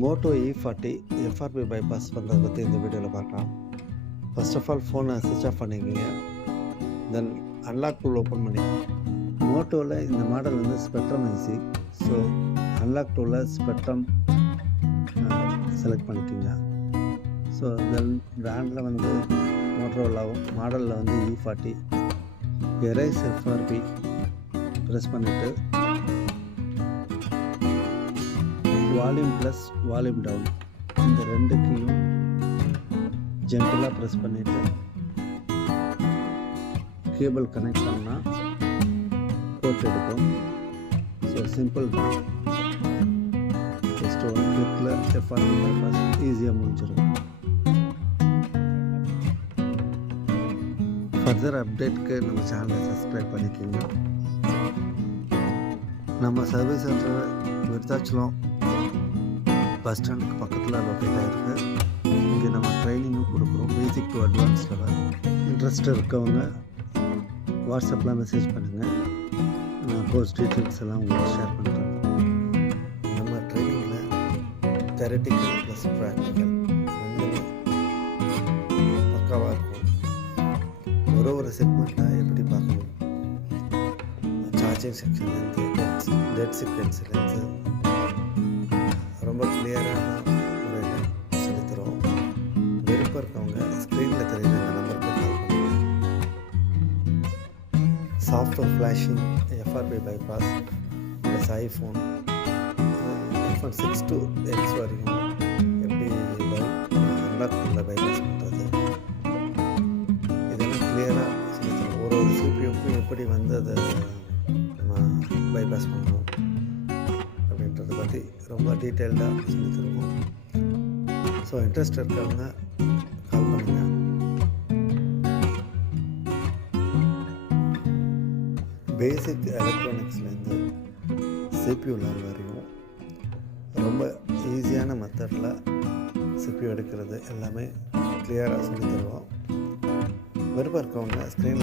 Moto E40 FRP bypass பண்ணுறதை பற்றி இந்த வீடியோவில் பார்க்கலாம். ஃபர்ஸ்ட் ஆஃப் ஆல் ஃபோனை ஸ்விட்ச் ஆஃப் பண்ணிக்கோங்க. தென் அன்லாக் டூல் ஓப்பன் பண்ணி மோட்டோவில் இந்த மாடல் வந்து ஸ்பெக்ட்ரம் ஐசி. ஸோ அன்லாக் டூலில் ஸ்பெக்ட்ரம் செலக்ட் பண்ணிக்கோங்க. ஸோ தென் பிராண்டில் வந்து மோட்டோலாவும் மாடலில் வந்து E40 எரேஸ் எஃப்ஆர்பி ப்ரெஸ் பண்ணிவிட்டு வால்யூம் ப்ளஸ் வால்யூம் டவுன் இந்த ரெண்டுக்கையும் ஜென்டலாக ப்ரெஸ் பண்ணிவிட்டு கேபிள் கனெக்ட் பண்ணால் போர்ட் எடுக்கும். ஸோ சிம்பிள் தான். ஜஸ்ட் ஒன் கிளிக்கில் எஃப்ஆர்பி பைபாஸ் ஈஸியாக முடிஞ்சிடும். ஃபர்தர் அப்டேட்க்கு நம்ம சேனலை சப்ஸ்கிரைப் பண்ணிக்கோங்க. நம்ம சர்வீஸ் சென்டர் விருத்தாச்சலம் பஸ் ஸ்டாண்டுக்கு பக்கத்தில் லொக்கேட் ஆகிருக்கு. இங்கே நம்ம ட்ரைனிங்கும் கொடுக்குறோம், basic to advance level. Interest இருக்கவங்க வாட்ஸ்அப்பில் மெசேஜ் பண்ணுங்கள். நான் கோர்ஸ் டீட்டெயில்ஸ் எல்லாம் உங்களுக்கு ஷேர் பண்ணுறேன். நம்ம ட்ரைனிங்கில் தியரிட்டிக்கல் ப்ளஸ் ப்ராக்டிக்கல் ரெண்டுமே பக்காவாக இருக்கும். ஒரு செக்மெண்ட்டாக எப்படி பார்க்கணும், சார்ஜிங் செக்ஷன்லேருந்து டெட் சீக்வென்ஸ்லேருந்து ரொம்ப கிளியரான முறையில் சொல்லித்தரோம். விருப்பம் இருக்கவங்க ஸ்க்ரீனில் தெரியுற இந்த நம்பருக்கு கால் பண்ணுங்கள். Software flashing FRP bypass plus iPhone 6 to X வரைக்கும் எப்படி அன்லாக் பண்ண பைபாஸ் பண்ணுறது, இதெல்லாம் கிளியராக சொல்லித்தரோம். ஒரு சிபியூக்கும் எப்படி வந்து அதை நம்ம பைபாஸ் பண்ணணும் அப்படின்றத பற்றி ரொம்ப டீட்டெயில்டாக சொல்லி தருவோம். ஸோ இன்ட்ரெஸ்ட் இருக்கவங்க கால் பண்ணுங்கள். பேசிக் எலக்ட்ரானிக்ஸ்லேருந்து சிபியூ லெவல் வரையும் ரொம்ப ஈஸியான மெத்தடில் சிபியூ எடுக்கிறது எல்லாமே கிளியராக சொல்லி தருவோம். விருப்பம் இருக்கவங்க ஸ்க்ரீன்